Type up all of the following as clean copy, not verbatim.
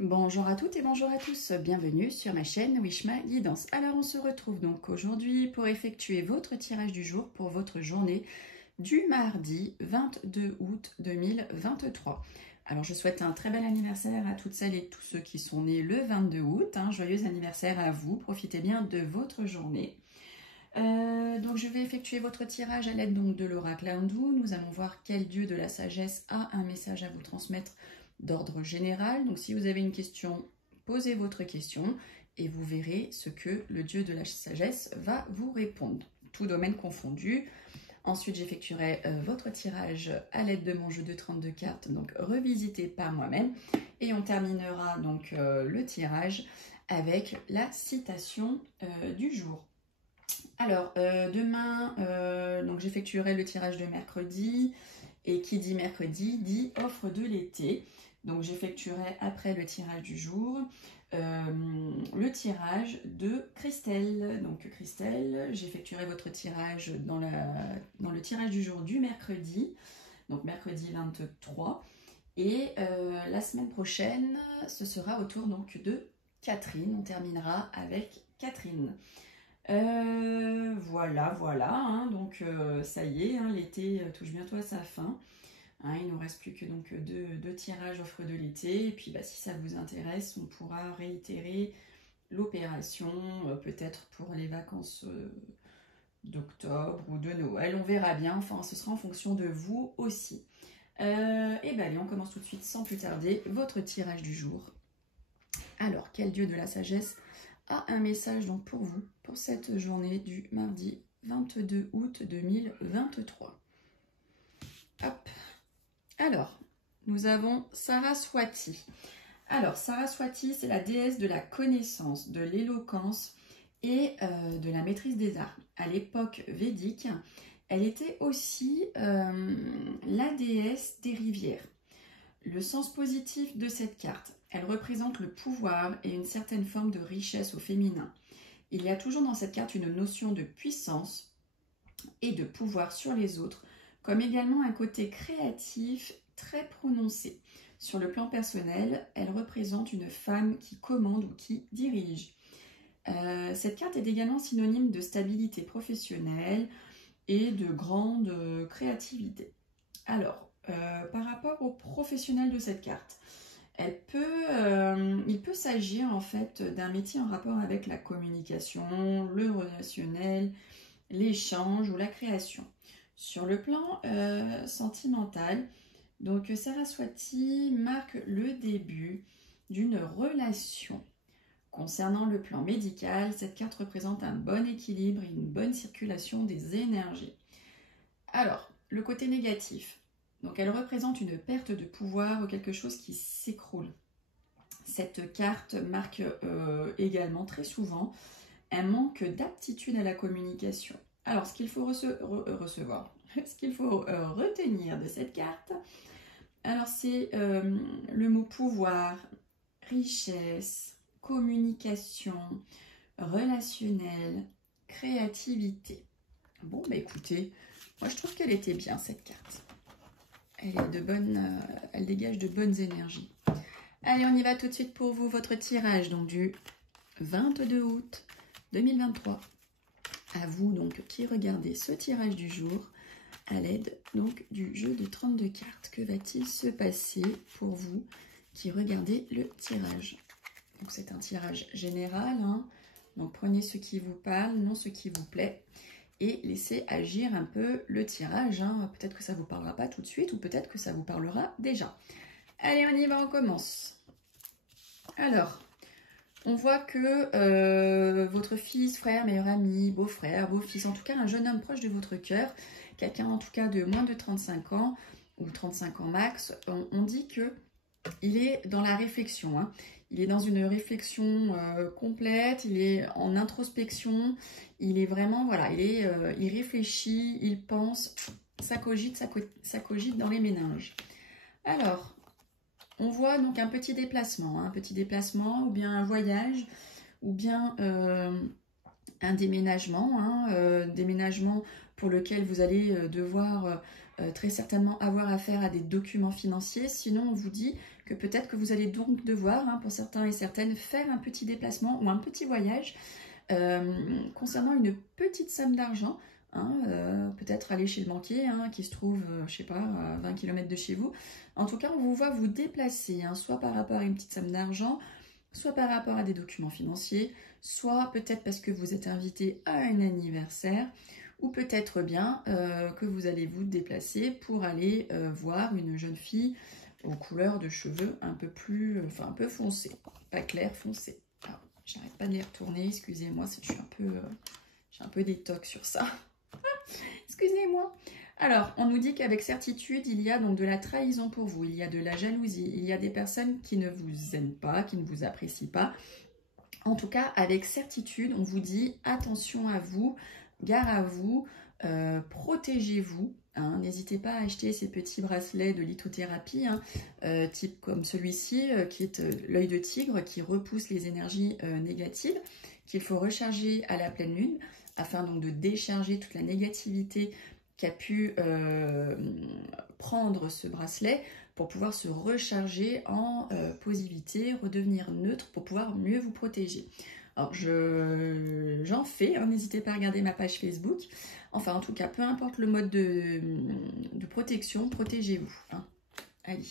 Bonjour à toutes et bonjour à tous, bienvenue sur ma chaîne Wishma Guidance. Alors on se retrouve donc aujourd'hui pour effectuer votre tirage du jour pour votre journée du mardi 22 août 2023. Alors je souhaite un très bel anniversaire à toutes celles et tous ceux qui sont nés le 22 août, joyeux anniversaire à vous, profitez bien de votre journée. Donc je vais effectuer votre tirage à l'aide donc de l'oracle hindou. Nous allons voir quel dieu de la sagesse a un message à vous transmettre d'ordre général. Donc si vous avez une question, posez votre question et vous verrez ce que le dieu de la sagesse va vous répondre, tout domaine confondu. Ensuite j'effectuerai votre tirage à l'aide de mon jeu de 32 cartes, donc revisité par moi-même, et on terminera donc le tirage avec la citation du jour. Alors, demain, donc j'effectuerai le tirage de mercredi, et qui dit mercredi dit offre de l'été. Donc j'effectuerai après le tirage du jour le tirage de Christelle. Donc Christelle, j'effectuerai votre tirage dans le tirage du jour du mercredi, donc mercredi 23. Et la semaine prochaine, ce sera au tour donc de Catherine. On terminera avec Catherine. Voilà, donc ça y est, l'été touche bientôt à sa fin. Il ne nous reste plus que donc deux tirages offre de l'été. Et puis si ça vous intéresse, on pourra réitérer l'opération, peut-être pour les vacances d'octobre ou de Noël. On verra bien, enfin ce sera en fonction de vous aussi. Allez, on commence tout de suite sans plus tarder votre tirage du jour. Alors, quel dieu de la sagesse a un message donc pour vous, pour cette journée du mardi 22 août 2023. Hop. Alors, nous avons Saraswati. Alors, Saraswati, c'est la déesse de la connaissance, de l'éloquence et de la maîtrise des arts. À l'époque védique, elle était aussi la déesse des rivières. Le sens positif de cette carte, elle représente le pouvoir et une certaine forme de richesse au féminin. Il y a toujours dans cette carte une notion de puissance et de pouvoir sur les autres, comme également un côté créatif très prononcé. Sur le plan personnel, elle représente une femme qui commande ou qui dirige. Cette carte est également synonyme de stabilité professionnelle et de grande créativité. Alors, par rapport aux professionnels de cette carte, il peut s'agir en fait d'un métier en rapport avec la communication, le relationnel, l'échange ou la création. Sur le plan sentimental, donc Saraswati marque le début d'une relation. Concernant le plan médical, cette carte représente un bon équilibre et une bonne circulation des énergies. Alors, le côté négatif. Donc elle représente une perte de pouvoir ou quelque chose qui s'écroule. Cette carte marque également très souvent un manque d'aptitude à la communication. Alors ce qu'il faut ce qu'il faut retenir de cette carte, alors c'est le mot pouvoir, richesse, communication, relationnel, créativité. Bon écoutez, moi je trouve qu'elle était bien cette carte. Elle dégage de bonnes énergies. Allez, on y va tout de suite pour vous, votre tirage donc du 22 août 2023. À vous donc qui regardez ce tirage du jour à l'aide donc du jeu de 32 cartes. Que va-t-il se passer pour vous qui regardez le tirage? Donc c'est un tirage général, donc prenez ce qui vous parle, non ce qui vous plaît. Et laissez agir un peu le tirage. Peut-être que ça ne vous parlera pas tout de suite ou peut-être que ça vous parlera déjà. Allez, on y va, on commence. Alors, on voit que votre fils, frère, meilleur ami, beau-frère, beau-fils, en tout cas un jeune homme proche de votre cœur, quelqu'un en tout cas de moins de 35 ans ou 35 ans max, on dit qu'il est dans la réflexion. Il est dans une réflexion complète, il est en introspection, il est vraiment, voilà, il réfléchit, il pense, ça cogite dans les méninges. Alors, on voit donc un petit déplacement, ou bien un voyage, ou bien un déménagement, déménagement pour lequel vous allez devoir très certainement avoir affaire à des documents financiers. Sinon, on vous dit que peut-être que vous allez donc devoir, hein, pour certains et certaines, faire un petit déplacement ou un petit voyage concernant une petite somme d'argent. Hein, peut-être aller chez le banquier hein, qui se trouve, je sais pas, à 20 km de chez vous. En tout cas, on vous voit vous déplacer, hein, soit par rapport à une petite somme d'argent, soit par rapport à des documents financiers, soit peut-être parce que vous êtes invité à un anniversaire, ou peut-être bien que vous allez vous déplacer pour aller voir une jeune fille aux couleurs de cheveux un peu plus, enfin un peu foncé, pas clair, foncé. Alors, j'arrête pas de les retourner, excusez-moi, j'ai un peu des tocs sur ça. Excusez-moi. Alors, on nous dit qu'avec certitude, il y a donc de la trahison pour vous, il y a de la jalousie, il y a des personnes qui ne vous aiment pas, qui ne vous apprécient pas. En tout cas, avec certitude, on vous dit attention à vous, gare à vous, protégez-vous. Hein, n'hésitez pas à acheter ces petits bracelets de lithothérapie, hein, type comme celui-ci, qui est l'œil de tigre, qui repousse les énergies négatives, qu'il faut recharger à la pleine lune, afin donc de décharger toute la négativité qu'a pu prendre ce bracelet pour pouvoir se recharger en positivité, redevenir neutre pour pouvoir mieux vous protéger. Alors j'en fais, hein, n'hésitez pas à regarder ma page Facebook. Enfin en tout cas, peu importe le mode de protection, protégez-vous. Hein. Allez.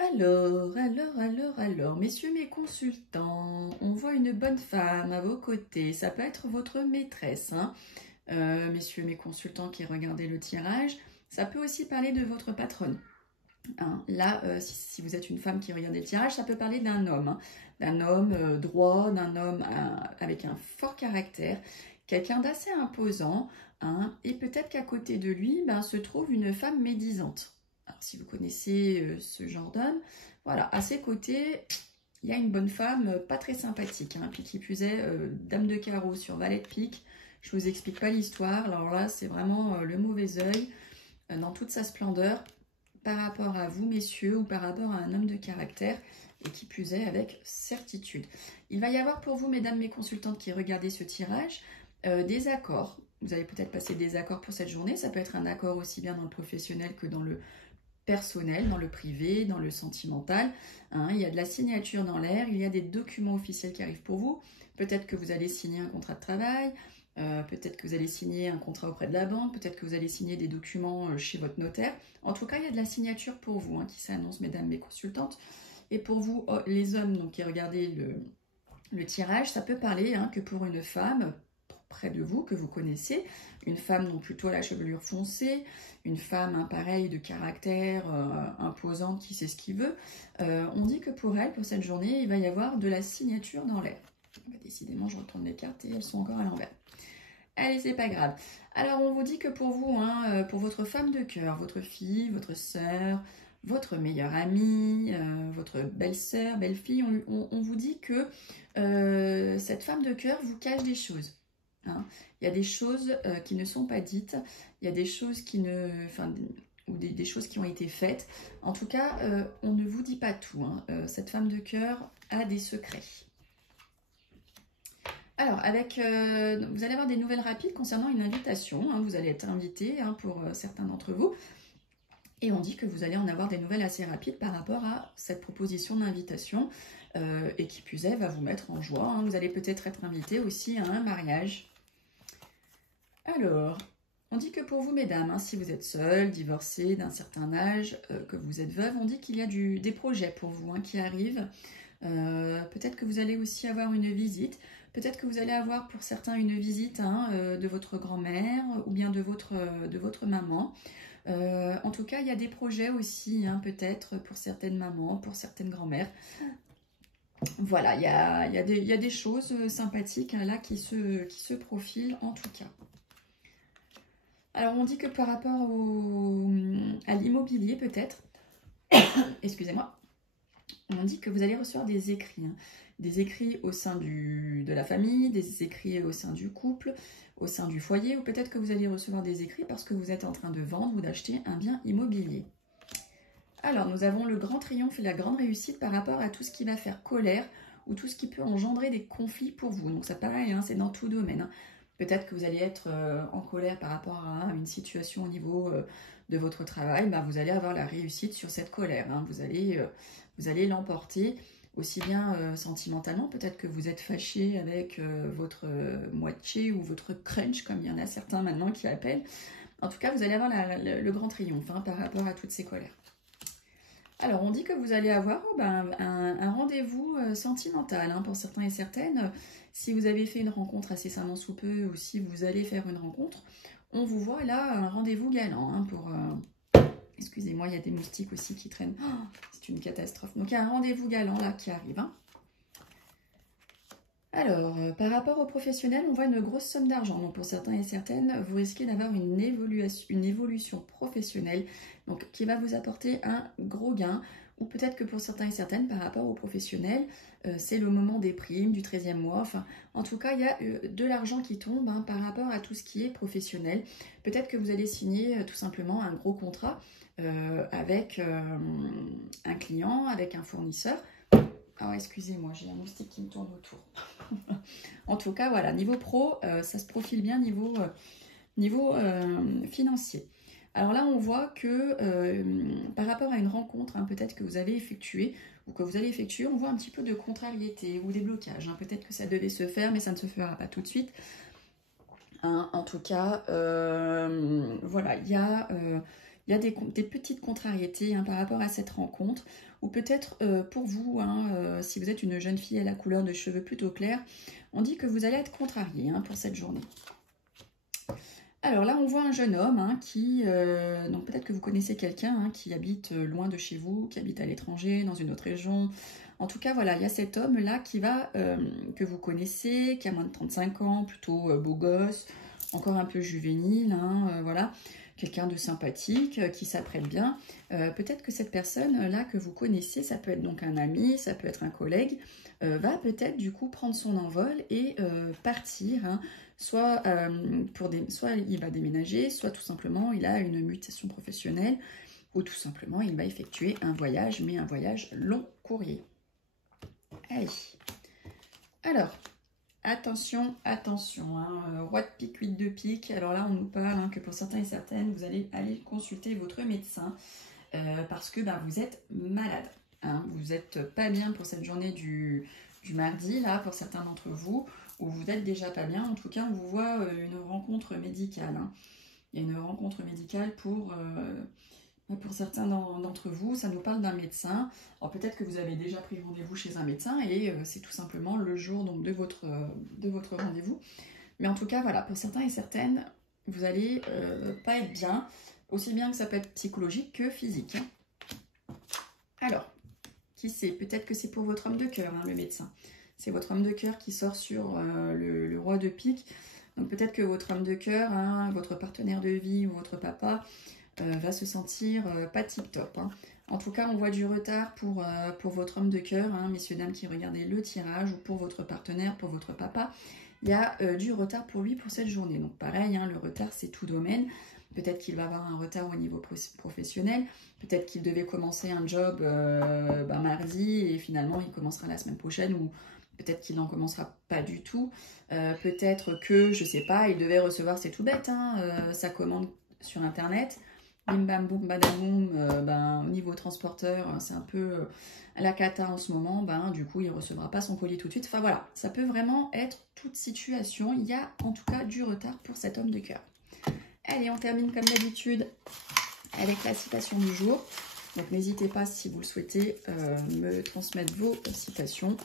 Alors, messieurs mes consultants, on voit une bonne femme à vos côtés, ça peut être votre maîtresse, hein. Messieurs mes consultants qui regardaient le tirage, ça peut aussi parler de votre patronne. Hein. Là, si vous êtes une femme qui regarde le tirage, ça peut parler d'un homme, hein. D'un homme droit, d'un homme avec un fort caractère, quelqu'un d'assez imposant, hein, et peut-être qu'à côté de lui se trouve une femme médisante. Alors, si vous connaissez ce genre d'homme, voilà, à ses côtés, il y a une bonne femme pas très sympathique, hein, puis qui plus est, dame de carreau sur valet de pique. Je ne vous explique pas l'histoire, alors là, c'est vraiment le mauvais œil dans toute sa splendeur par rapport à vous, messieurs, ou par rapport à un homme de caractère, et qui plus est avec certitude. Il va y avoir pour vous, mesdames mes consultantes qui regardez ce tirage, des accords. Vous allez peut-être passer des accords pour cette journée, ça peut être un accord aussi bien dans le professionnel que dans le personnel, dans le privé, dans le sentimental. Hein, il y a de la signature dans l'air, il y a des documents officiels qui arrivent pour vous. Peut-être que vous allez signer un contrat de travail, peut-être que vous allez signer un contrat auprès de la banque, peut-être que vous allez signer des documents chez votre notaire. En tout cas, il y a de la signature pour vous hein, qui s'annonce, mesdames mes consultantes. Et pour vous, les hommes donc, qui regardez le tirage, ça peut parler hein, que pour une femme près de vous, que vous connaissez, une femme donc plutôt à la chevelure foncée, une femme hein, pareil de caractère imposante qui sait ce qu'il veut, on dit que pour elle, pour cette journée, il va y avoir de la signature dans l'air. Décidément, je retourne les cartes et elles sont encore à l'envers. Allez, c'est pas grave. Alors, on vous dit que pour vous, hein, pour votre femme de cœur, votre fille, votre sœur, votre meilleure amie, votre belle-sœur, belle-fille, on vous dit que cette femme de cœur vous cache des choses. Hein. Il y a des choses qui ne sont pas dites, il y a des choses qui ne... Enfin, ou des choses qui ont été faites. En tout cas, on ne vous dit pas tout. Hein. Cette femme de cœur a des secrets. Alors, vous allez avoir des nouvelles rapides concernant une invitation. Hein. Vous allez être invité hein, pour certains d'entre vous. Et on dit que vous allez en avoir des nouvelles assez rapides par rapport à cette proposition d'invitation. Et qui plus est, va vous mettre en joie. Hein. Vous allez peut-être être invité aussi à un mariage. Alors, on dit que pour vous, mesdames, hein, si vous êtes seule, divorcée d'un certain âge, que vous êtes veuve, on dit qu'il y a des projets pour vous hein, qui arrivent. Peut-être que vous allez aussi avoir une visite. Peut-être que vous allez avoir pour certains une visite hein, de votre grand-mère ou bien de votre maman. En tout cas, il y a des projets aussi, hein, peut-être pour certaines mamans, pour certaines grand-mères. Voilà, il y a des choses sympathiques hein, là qui se profilent en tout cas. Alors, on dit que par rapport à l'immobilier, peut-être, excusez-moi, on dit que vous allez recevoir des écrits. Hein. Des écrits au sein de la famille, des écrits au sein du couple, au sein du foyer, ou peut-être que vous allez recevoir des écrits parce que vous êtes en train de vendre ou d'acheter un bien immobilier. Alors, nous avons le grand triomphe et la grande réussite par rapport à tout ce qui va faire colère ou tout ce qui peut engendrer des conflits pour vous. Donc, ça pareil, hein, c'est dans tout domaine. Hein. Peut-être que vous allez être en colère par rapport à une situation au niveau de votre travail. Ben, vous allez avoir la réussite sur cette colère. Hein. Vous allez l'emporter aussi bien sentimentalement. Peut-être que vous êtes fâché avec votre moitié ou votre crunch, comme il y en a certains maintenant qui appellent. En tout cas, vous allez avoir le grand triomphe hein, par rapport à toutes ces colères. Alors, on dit que vous allez avoir un rendez-vous sentimental hein, pour certains et certaines. Si vous avez fait une rencontre incessamment sous peu ou si vous allez faire une rencontre, on vous voit là un rendez-vous galant hein, pour... Excusez-moi, il y a des moustiques aussi qui traînent. Oh, c'est une catastrophe. Donc, il y a un rendez-vous galant là qui arrive. Hein. Alors, par rapport aux professionnels, on voit une grosse somme d'argent. Donc, pour certains et certaines, vous risquez d'avoir une évolution professionnelle donc, qui va vous apporter un gros gain. Ou peut-être que pour certains et certaines, par rapport aux professionnels, c'est le moment des primes, du 13e mois. Enfin, en tout cas, il y a de l'argent qui tombe hein, par rapport à tout ce qui est professionnel. Peut-être que vous allez signer tout simplement un gros contrat avec un client, avec un fournisseur. Ah, excusez-moi, j'ai un moustique qui me tourne autour. En tout cas, voilà, niveau pro, ça se profile bien niveau financier. Alors là, on voit que par rapport à une rencontre, hein, peut-être que vous avez effectué ou que vous allez effectuer, on voit un petit peu de contrariété ou des blocages. Hein. Peut-être que ça devait se faire, mais ça ne se fera pas tout de suite. Hein, en tout cas, voilà, il y a des petites contrariétés hein, par rapport à cette rencontre. Ou peut-être pour vous, hein, si vous êtes une jeune fille à la couleur de cheveux plutôt claire, on dit que vous allez être contrarié hein, pour cette journée. Alors là, on voit un jeune homme hein, qui, donc peut-être que vous connaissez quelqu'un hein, qui habite loin de chez vous, qui habite à l'étranger, dans une autre région. En tout cas, voilà, il y a cet homme-là qui va, que vous connaissez, qui a moins de 35 ans, plutôt beau gosse, encore un peu juvénile, hein, voilà. Quelqu'un de sympathique, qui s'apprête bien. Peut-être que cette personne-là que vous connaissez, ça peut être donc un ami, ça peut être un collègue, va peut-être du coup prendre son envol et partir. Hein, soit il va déménager, soit tout simplement il a une mutation professionnelle, ou tout simplement il va effectuer un voyage, mais un voyage long courrier. Allez, alors... Attention, attention, hein. Roi de pique, 8 de pique. Alors là, on nous parle hein, que pour certains et certaines, vous allez aller consulter votre médecin parce que vous êtes malade. Hein. Vous n'êtes pas bien pour cette journée du mardi, là, pour certains d'entre vous, ou vous n'êtes déjà pas bien. En tout cas, on vous voit une rencontre médicale. Hein. Il y a une rencontre médicale pour certains d'entre vous, ça nous parle d'un médecin. Alors peut-être que vous avez déjà pris rendez-vous chez un médecin et c'est tout simplement le jour donc, de votre rendez-vous. Mais en tout cas, voilà, pour certains et certaines, vous n'allez pas être bien, aussi bien que ça peut être psychologique que physique. Hein. Alors, qui sait? Peut-être que c'est pour votre homme de cœur, hein, le médecin. C'est votre homme de cœur qui sort sur le roi de pique. Donc peut-être que votre homme de cœur, hein, votre partenaire de vie ou votre papa, va se sentir pas tip-top. Hein. En tout cas, on voit du retard pour votre homme de cœur, hein, messieurs, dames qui regardez le tirage, ou pour votre partenaire, pour votre papa. Il y a du retard pour lui pour cette journée. Donc pareil, hein, le retard, c'est tout domaine. Peut-être qu'il va avoir un retard au niveau professionnel. Peut-être qu'il devait commencer un job mardi et finalement, il commencera la semaine prochaine ou peut-être qu'il n'en commencera pas du tout. Peut-être que, je sais pas, il devait recevoir, c'est tout bête, hein, sa commande sur Internet. Bim bam boum badaboum, au niveau transporteur, c'est un peu la cata en ce moment, du coup il ne recevra pas son colis tout de suite. Enfin voilà, ça peut vraiment être toute situation. Il y a en tout cas du retard pour cet homme de cœur. Allez, on termine comme d'habitude avec la citation du jour. Donc n'hésitez pas si vous le souhaitez me transmettre vos citations.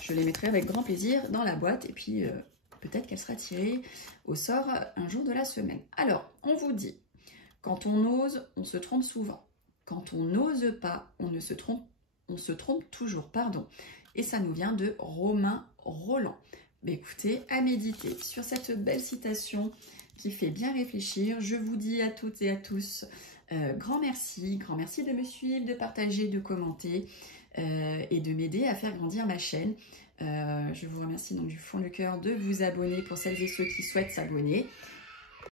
Je les mettrai avec grand plaisir dans la boîte et puis peut-être qu'elle sera tirée au sort un jour de la semaine. Alors, on vous dit... Quand on ose, on se trompe souvent. Quand on n'ose pas, on se trompe toujours, pardon. Et ça nous vient de Romain Roland. Mais écoutez, à méditer sur cette belle citation qui fait bien réfléchir. Je vous dis à toutes et à tous grand merci de me suivre, de partager, de commenter et de m'aider à faire grandir ma chaîne. Je vous remercie donc du fond du cœur de vous abonner pour celles et ceux qui souhaitent s'abonner.